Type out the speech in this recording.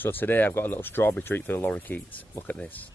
So today I've got a little strawberry treat for the lorikeets. Look at this.